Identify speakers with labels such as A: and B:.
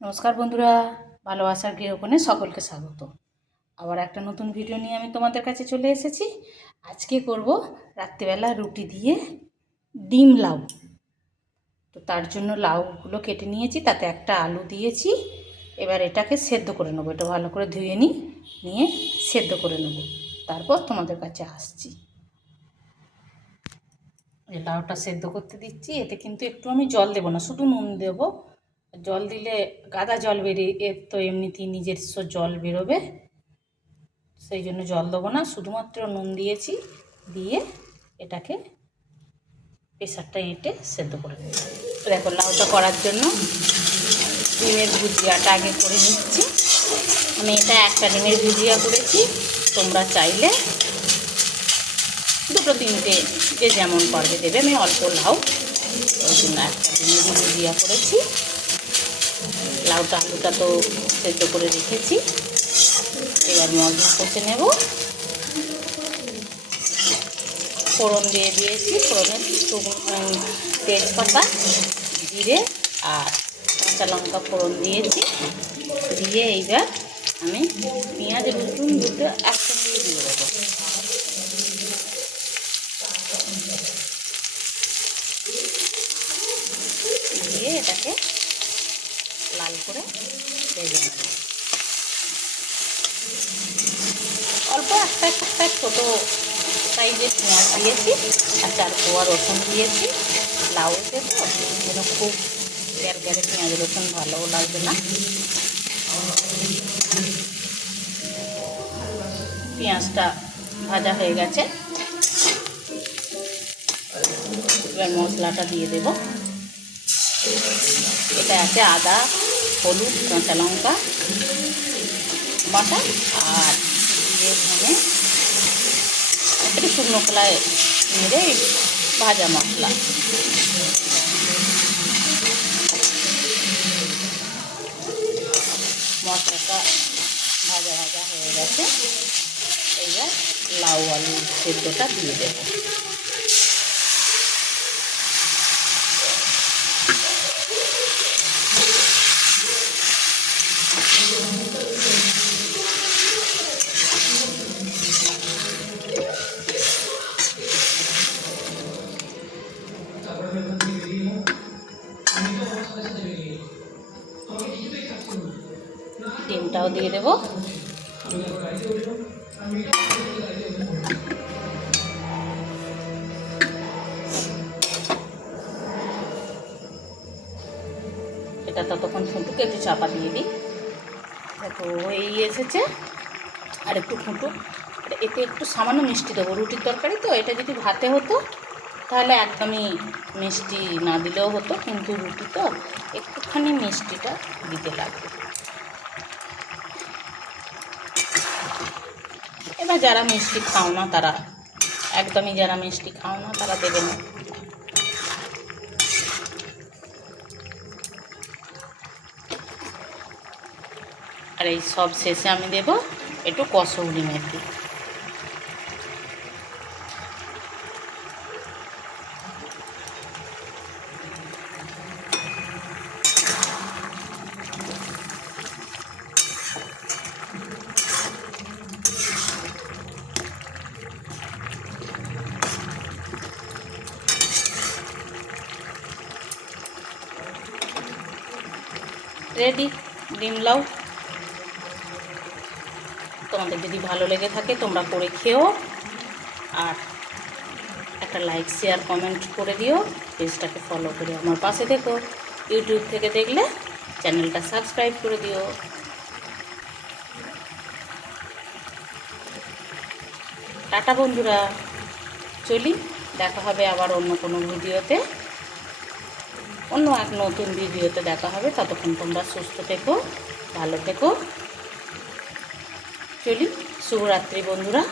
A: নমস্কার বন্ধুরা, ভালোবাসার গৃহকোণে সকলকে স্বাগত। আবার একটা নতুন ভিডিও নিয়ে আমি তোমাদের কাছে চলে এসেছি। আজকে করব রাত্রিবেলা রুটি দিয়ে ডিম লাউ। তো তার জন্য লাউগুলো কেটে নিয়েছি, তাতে একটা আলু দিয়েছি। এবার এটাকে সেদ্ধ করে নেব, এটা ভালো করে ধুয়ে নিই, নিয়ে সেদ্ধ করে নেব। তারপর তোমাদের কাছে আসছি। এই লাউটা সেদ্ধ করতে দিচ্ছি, এতে কিন্তু একটু আমি জল দেবো না, শুধু নুন দেবো। জল দিলে গাদা জল বেরিয়ে এর তো এমনিতেই নিজস্ব জল বেরোবে। সেই জন্য জল দেবো না, শুধুমাত্র নুন দিয়েছি, দিয়ে এটাকে প্রেশারটা এঁটে সেদ্ধ করে দেবো দেখো, লাউটা করার জন্য ডিমের ভুজিয়াটা আগে করে নিচ্ছি। আমি এটা একটা ডিমের ভুজিয়া করেছি, তোমরা চাইলে দুটো তিনটে যে যেমন পারবে দেবে। আমি অল্প লাউ, ওই জন্য একটা ডিমের ভুজিয়া করেছি। লাউটা, আলুটা তো সেদ্ধ করে রেখেছি। এবার মশলা কষে নেব। ফোড়ন দিয়ে দিয়েছি ফোড়নে তেজপাতা, জিরে আর কাঁচা লঙ্কা ফোড়ন দিয়েছি। দিয়ে এইবার আমি পেঁয়াজ রসুন দুটো একসঙ্গে দিয়ে দেবো দিয়ে এটাকে লাল করে ভেজে নেব। অল্প একটা একটা ছোটো সাইজের পেঁয়াজ দিয়েছি আর চার পোয়া রসুন দিয়েছি, লাউ দেবো, যেন খুব গ্যার পেঁয়াজ রসুন ভালোও লাগবে না। পেঁয়াজটা ভাজা হয়ে গেছে। এবার মশলাটা দিয়ে দেবো। এটা আছে আদা হলুদ, কাঁচা লঙ্কা বাটা আর এখানে একটু শুকনো খোলায় মেরে ভাজা মশলা। মশলাটা ভাজা ভাজা হয়ে গেছে। এইবার লাউ আলু সেদ্ধটা দিয়ে দেবো। ডিমটাও দিয়ে দেব। এটা ততক্ষণ ফুটুকে, একটু চাপা দিয়ে দিই। দেখো হয়েই এসেছে। আর একটু ফুটুক। এতে একটু সামান্য মিষ্টি দেবো। রুটির তরকারি তো, এটা যদি ভাতে হতো, তাহলে একদমই মিষ্টি না দিলেও হতো, কিন্তু রুটি তো একটুখানি মিষ্টিটা দিতে লাগবে। এবার যারা মিষ্টি খাও না, তারা একদমই যারা মিষ্টি খাও না, তারা দেবে না। আর এই সব শেষে আমি দেব একটু কসৌরি মেথি। রেডি ডিম লাউ তোমাদের যদি ভালো লেগে থাকে, তোমরা করে খেও। আর একটা লাইক শেয়ার কমেন্ট করে দিও। পেজটাকে ফলো করে আমার পাশে দেখো ইউটিউব থেকে দেখলে চ্যানেলটা সাবস্ক্রাইব করে দিও। টাটা বন্ধুরা। চলি, দেখা হবে আবার অন্য কোনো ভিডিওতে অন্য এক নতুন ভিডিওতে দেখা হবে। ততক্ষণ তোমরা সুস্থ থেকো, ভালো থেকো। চলি, শুভরাত্রি বন্ধুরা।